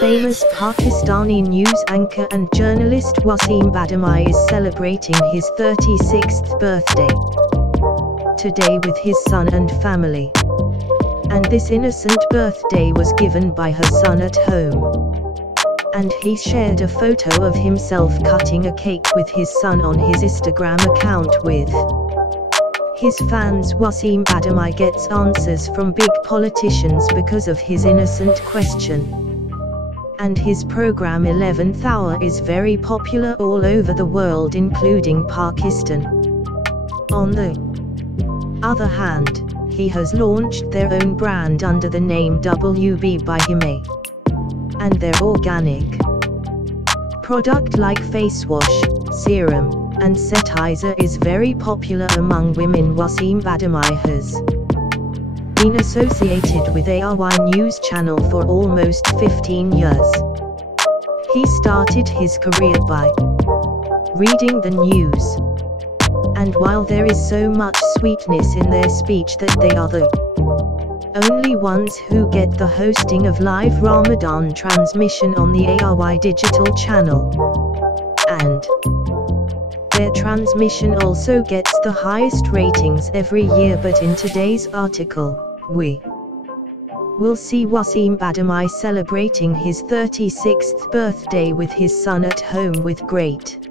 Famous Pakistani news anchor and journalist Waseem Badami is celebrating his 36th birthday today with his son and family. And this innocent birthday was given by her son at home. And he shared a photo of himself cutting a cake with his son on his Instagram account with his fans. Waseem Badami gets answers from big politicians because of his innocent question. And his program 11th Hour is very popular all over the world, including Pakistan. On the other hand, he has launched their own brand under the name WB by Hime. And their organic product like face wash, serum, and setizer is very popular among women. Waseem Badami has been associated with ARY News Channel for almost 15 years. He started his career by reading the news. And while there is so much sweetness in their speech that they are the only ones who get the hosting of live Ramadan transmission on the ARY digital channel. And their transmission also gets the highest ratings every year. But in today's article, we will see Waseem Badami celebrating his 36th birthday with his son at home with great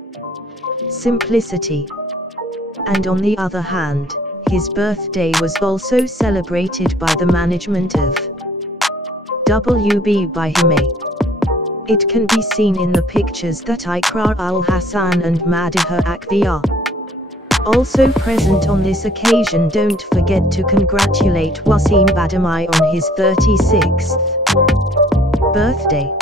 simplicity. And on the other hand, his birthday was also celebrated by the management of WB by Hime. It can be seen in the pictures that Iqrar Al-Hassan and Madiha Akvi are also present on this occasion. Don't forget to congratulate Waseem Badami on his 36th birthday.